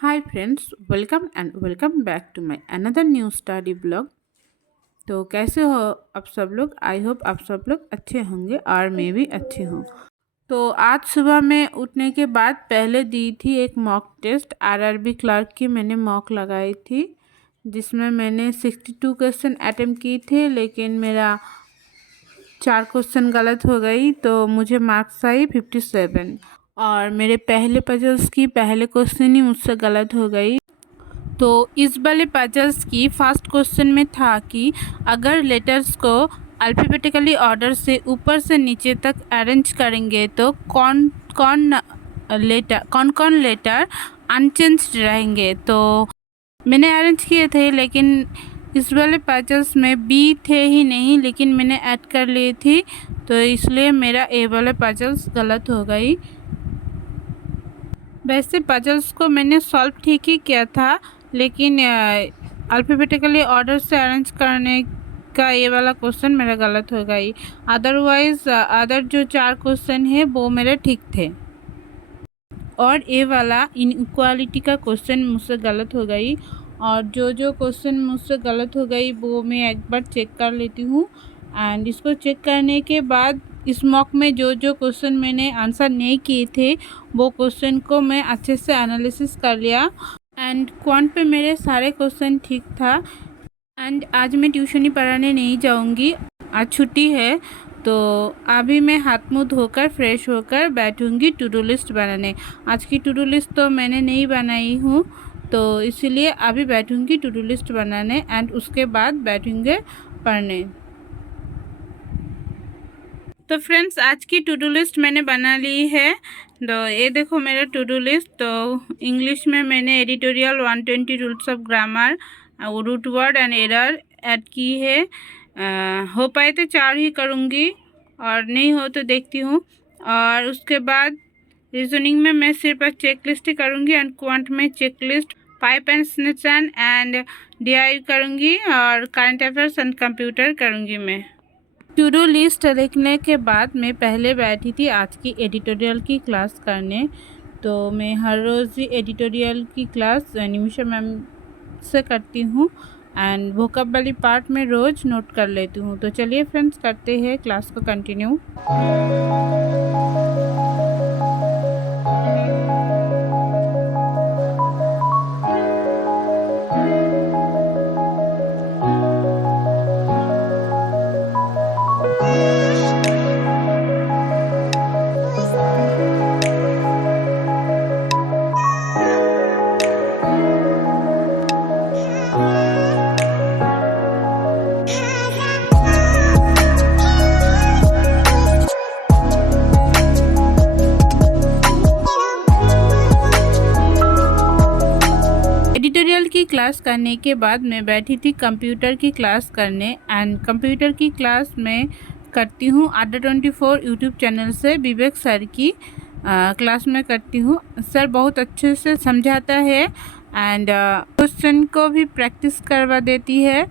Hi friends, welcome and welcome back to my another new study blog. तो कैसे हो आप सब लोग? आई होप आप सब लोग अच्छे होंगे और मैं भी अच्छी हूँ। तो आज सुबह में उठने के बाद पहले दी थी एक मॉक टेस्ट। आरआरबी क्लर्क की मैंने मॉक लगाई थी, जिसमें मैंने 62 क्वेश्चन अटेम्प्ट किए थे, लेकिन मेरा 4 क्वेश्चन गलत हो गई तो मुझे मार्क्स आई 57। और मेरे पहले पजल्स की पहले क्वेश्चन ही मुझसे गलत हो गई। तो इस वाले पजल्स की फर्स्ट क्वेश्चन में था कि अगर लेटर्स को अल्फ़ाबेटिकली ऑर्डर से ऊपर से नीचे तक अरेंज करेंगे तो कौन कौन लेटर अनचेंज्ड रहेंगे। तो मैंने अरेंज किए थे, लेकिन इस वाले पजल्स में बी थे ही नहीं, लेकिन मैंने ऐड कर ली थी, तो इसलिए मेरा ए वाले पजल्स गलत हो गई। वैसे पजल्स को मैंने सॉल्व ठीक ही किया था, लेकिन अल्फ़ाबेटिकली ऑर्डर से अरेंज करने का ये वाला क्वेश्चन मेरा गलत हो गई। अदरवाइज़ अदर जो 4 क्वेश्चन है वो मेरे ठीक थे। और ये वाला इनइक्वालिटी का क्वेश्चन मुझसे गलत हो गई। और जो क्वेश्चन मुझसे गलत हो गई वो मैं एक बार चेक कर लेती हूँ। एंड इसको चेक करने के बाद इस मॉक में जो क्वेश्चन मैंने आंसर नहीं किए थे वो क्वेश्चन को मैं अच्छे से एनालिसिस कर लिया। एंड क्वांट पे मेरे सारे क्वेश्चन ठीक था। एंड आज मैं ट्यूशन ही पढ़ाने नहीं जाऊंगी, आज छुट्टी है। तो अभी मैं हाथ मुंह धोकर फ्रेश होकर बैठूंगी टू डू लिस्ट बनाने। आज की टू डू लिस्ट तो मैंने नहीं बनाई हूँ, तो इसीलिए अभी बैठूंगी टू डू लिस्ट बनाने एंड उसके बाद बैठूंगे पढ़ने। तो फ्रेंड्स, आज की टू डू लिस्ट मैंने बना ली है। तो ये देखो मेरा टू डू लिस्ट। तो इंग्लिश में मैंने editorial 120 rules of grammar, root word and error add की है। हो पाए तो 4 ही करूँगी और नहीं हो तो देखती हूँ। और उसके बाद रीजनिंग में मैं सिर्फ चेक लिस्ट ही करूँगी एंड क्वांट में चेक लिस्ट, पाइप एंड स्नेचन एंड डीआई करूँगी और करंट अफेयर्स एंड कंप्यूटर करूँगी मैं। टू डू लिस्ट लिखने के बाद मैं पहले बैठी थी आज की एडिटोरियल की क्लास करने। तो मैं हर रोज़ ही एडिटोरियल की क्लास निमिषा मैम से करती हूँ एंड वोकैब वाली पार्ट में रोज़ नोट कर लेती हूँ। तो चलिए फ्रेंड्स, करते हैं क्लास को कंटिन्यू। एडिटोरियल की क्लास करने के बाद मैं बैठी थी कंप्यूटर की क्लास करने एंड कंप्यूटर की क्लास में करती हूँ Adda24 यूट्यूब चैनल से विवेक सर की क्लास में करती हूँ। सर बहुत अच्छे से समझाता है एंड क्वेश्चन को भी प्रैक्टिस करवा देती है।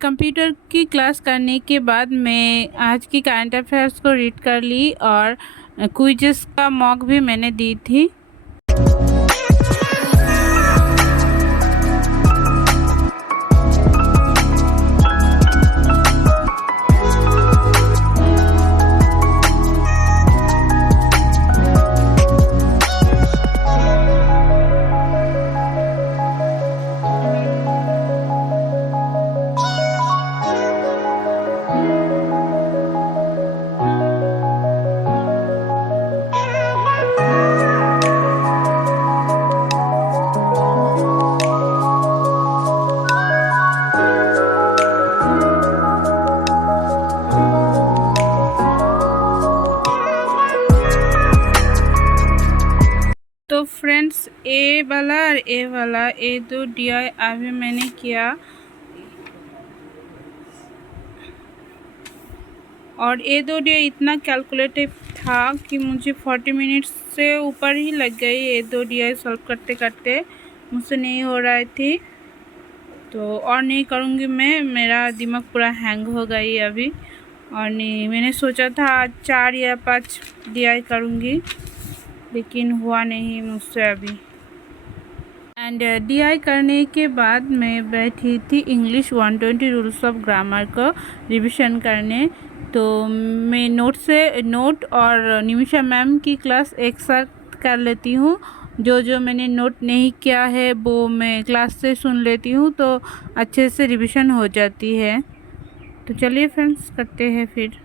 कंप्यूटर की क्लास करने के बाद मैं आज की करंट अफेयर्स को रीड कर ली और क्विज़ेस का मॉक भी मैंने दी थी। ये 2 DI अभी मैंने किया और ये 2 DI इतना कैलकुलेटिव था कि मुझे 40 मिनट्स से ऊपर ही लग गई ये 2 DI सॉल्व करते करते, मुझसे नहीं हो रही थी। तो और नहीं करूँगी मैं, मेरा दिमाग पूरा हैंग हो गई अभी। और नहीं, मैंने सोचा था 4 या 5 DI करूँगी, लेकिन हुआ नहीं मुझसे अभी। एंड DI करने के बाद मैं बैठी थी इंग्लिश 120 रूल्स ऑफ ग्रामर को रिविज़न करने। तो मैं नोट और निमिषा मैम की क्लास एक साथ कर लेती हूँ। जो जो मैंने नोट नहीं किया है वो मैं क्लास से सुन लेती हूँ, तो अच्छे से रिविज़न हो जाती है। तो चलिए फ्रेंड्स, करते हैं फिर।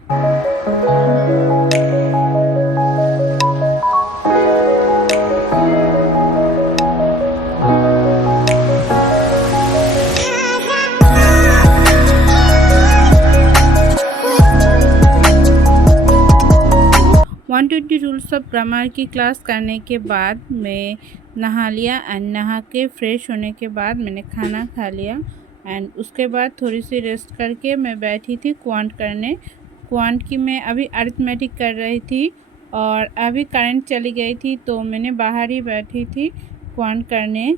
120 रूल्स ऑफ ग्रामर की क्लास करने के बाद मैं नहा लिया एंड नहा के फ्रेश होने के बाद मैंने खाना खा लिया एंड उसके बाद थोड़ी सी रेस्ट करके मैं बैठी थी क्वांट करने। क्वांट की मैं अभी अरिथमेटिक कर रही थी और अभी करंट चली गई थी, तो मैंने बाहर ही बैठी थी क्वांट करने।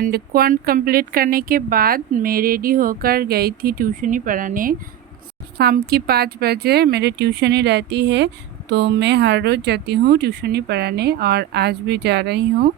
एंड क्वांट कंप्लीट करने के बाद मैं रेडी होकर गई थी ट्यूशनी पढ़ाने। शाम की 5 बजे मेरे ट्यूशनी रहती है, तो मैं हर रोज़ जाती हूँ ट्यूशनी पढ़ाने और आज भी जा रही हूँ।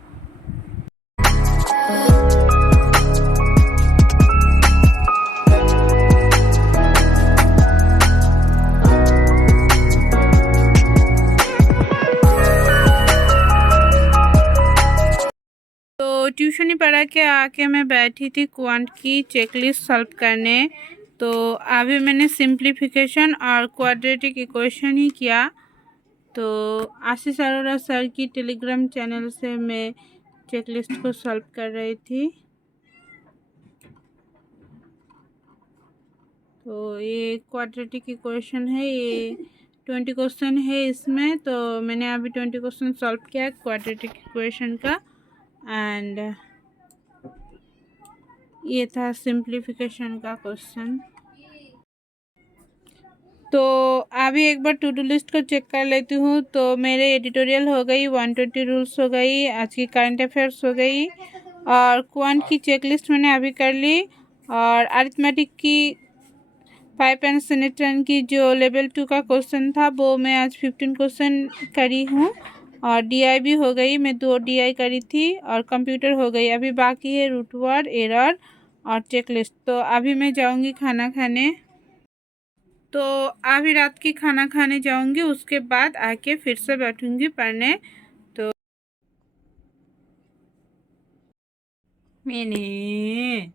तो ट्यूशनी पढ़ा के आके मैं बैठी थी क्वांट की चेकलिस्ट सॉल्व करने। तो अभी मैंने सिंप्लीफिकेशन और क्वाड्रेटिक इक्वेशन ही किया। तो आशीष अरोड़ा सर की टेलीग्राम चैनल से मैं चेकलिस्ट को सॉल्व कर रही थी। तो ये क्वाड्रेटिक इक्वेशन है, ये 20 क्वेश्चन है इसमें। तो मैंने अभी 20 क्वेश्चन सॉल्व किया क्वाड्रेटिक इक्वेशन का एंड ये था सिंप्लीफिकेशन का क्वेश्चन। तो अभी एक बार टू डू लिस्ट को चेक कर लेती हूँ। तो मेरे एडिटोरियल हो गई, 120 रूल्स हो गई, आज की करंट अफेयर्स हो गई और क्वांट की चेकलिस्ट मैंने अभी कर ली और अरिथमेटिक की पाइप एंड सिनेट्रॉन की जो लेवल 2 का क्वेश्चन था वो मैं आज 15 क्वेश्चन करी हूँ और DI भी हो गई, मैं 2 DI करी थी और कंप्यूटर हो गई। अभी बाकी है रूट वर्ड, एरर और चेकलिस्ट। तो अभी मैं जाऊँगी खाना खाने। तो अभी रात की खाना खाने जाऊंगी, उसके बाद आके फिर से बैठूंगी पढ़ने। तो मैंने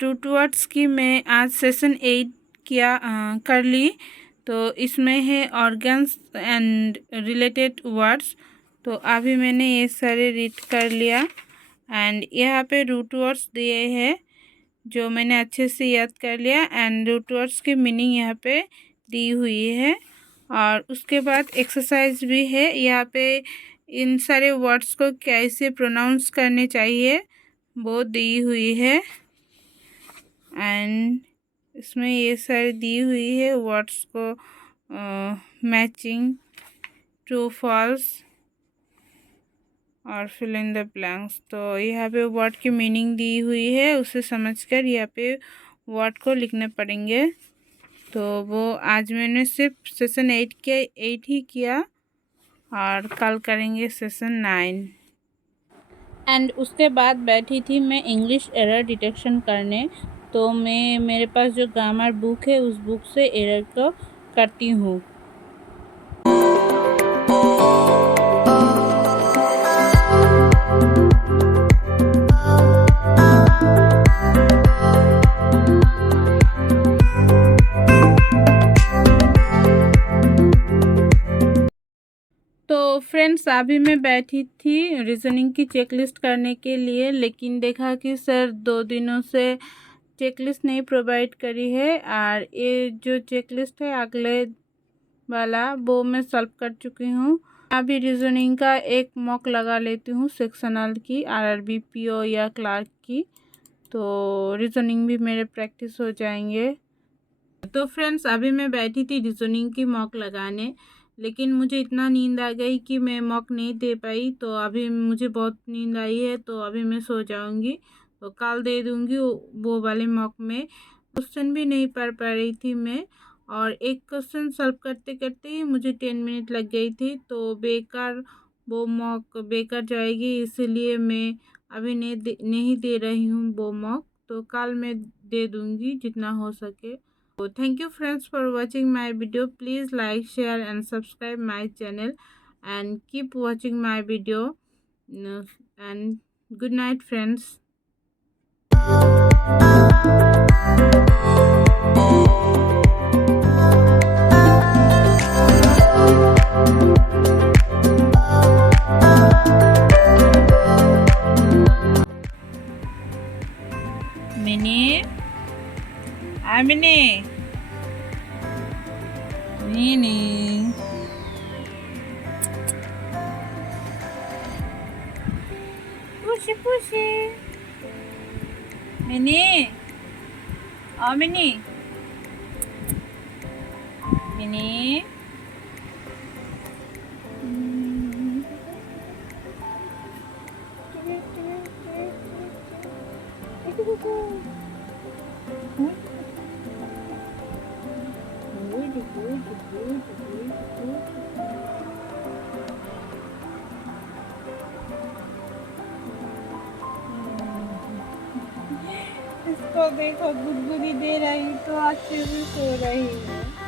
रूट वर्ड्स की मैं आज सेशन 8 कर ली। तो इसमें है ऑर्गन्स एंड रिलेटेड वर्ड्स। तो अभी मैंने ये सारे रीड कर लिया एंड यहाँ पे रूट वर्ड्स दिए हैं जो मैंने अच्छे से याद कर लिया एंड रूट वर्ड्स की मीनिंग यहाँ पे दी हुई है। और उसके बाद एक्सरसाइज भी है, यहाँ पे इन सारे वर्ड्स को कैसे प्रोनाउंस करने चाहिए वो दी हुई है एंड इसमें ये सारी दी हुई है वर्ड्स को मैचिंग ट्रू फॉल्स और फिल इन द ब्लैंक्स। तो यहाँ पे वर्ड की मीनिंग दी हुई है, उसे समझकर यहाँ पे वर्ड को लिखने पड़ेंगे। तो वो आज मैंने सिर्फ सेशन 8 ही किया और कल करेंगे सेशन 9। एंड उसके बाद बैठी थी मैं इंग्लिश एरर डिटेक्शन करने। तो मैं मेरे पास जो ग्रामर बुक है उस बुक से एरर को करती हूँ। तो फ्रेंड्स अभी मैं बैठी थी रीजनिंग की चेकलिस्ट करने के लिए, लेकिन देखा कि सर 2 दिनों से चेकलिस्ट नहीं प्रोवाइड करी है और ये जो चेकलिस्ट है अगले वाला वो मैं सॉल्व कर चुकी हूँ। अभी रीजनिंग का एक मॉक लगा लेती हूँ सेक्शनल की, आरआरबी पीओ या क्लार्क की, तो रीजनिंग भी मेरे प्रैक्टिस हो जाएंगे। तो फ्रेंड्स अभी मैं बैठी थी रीजनिंग की मॉक लगाने, लेकिन मुझे इतना नींद आ गई कि मैं मॉक नहीं दे पाई। तो अभी मुझे बहुत नींद आई है तो अभी मैं सो जाऊंगी। तो कल दे दूंगी वो वाले मॉक में। क्वेश्चन भी नहीं पढ़ पा रही थी मैं और एक क्वेश्चन सॉल्व करते करते ही मुझे 10 मिनट लग गई थी। तो बेकार वो मॉक बेकार जाएगी, इसीलिए मैं अभी नहीं दे रही हूँ वो मॉक। तो कल मैं दे दूँगी जितना हो सके। So thank you friends for watching my video. Please like, share and subscribe my channel and keep watching my video. And good night friends. Minnie. Minnie. Minnie. Pushy, pushy. Minnie. Oh, Minnie. Minnie. इसको देखो गुदगुदी दे रही तो अच्छे से सो रही है।